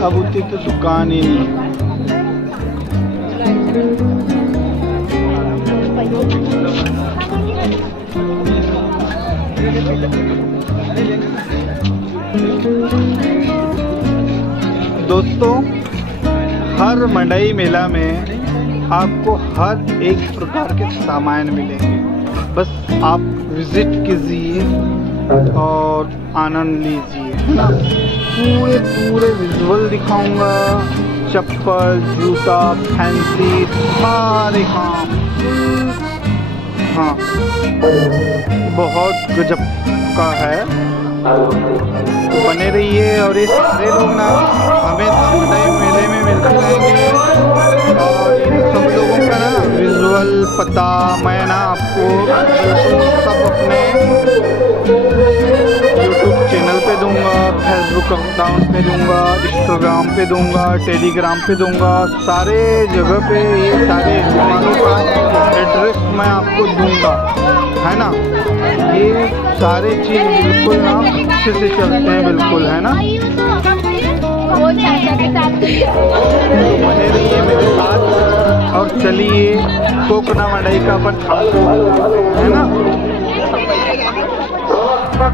अब उतनी तो दुकान ही नहीं। दोस्तों, हर मंडई मेला में आपको हर एक प्रकार के सामान मिलेंगे, बस आप विजिट कीजिए और आनंद लीजिए, है ना। पूरे विजुअल दिखाऊंगा, चप्पल, जूता, फैंसी, सारे काम। हाँ, बहुत गजब का है, तो बने रहिए। और ये सारे लोग ना हमेशा मंडई मेले में मिलते रहेंगे और इन सब लोगों का ना विजुअल पता मैं ना आपको सब अपने अकाउंट पे दूंगा, इंस्टाग्राम पे दूंगा, टेलीग्राम पे दूंगा, सारे जगह पे ये सारे दुकानों का एड्रेस मैं आपको दूंगा, है ना। ये सारे चीज़ बिल्कुल ना अच्छे से चलते हैं, बिल्कुल, है ना। तो बने रहिए मेरे साथ और चलिए कोकना मड़ई का अपन खा, है ना।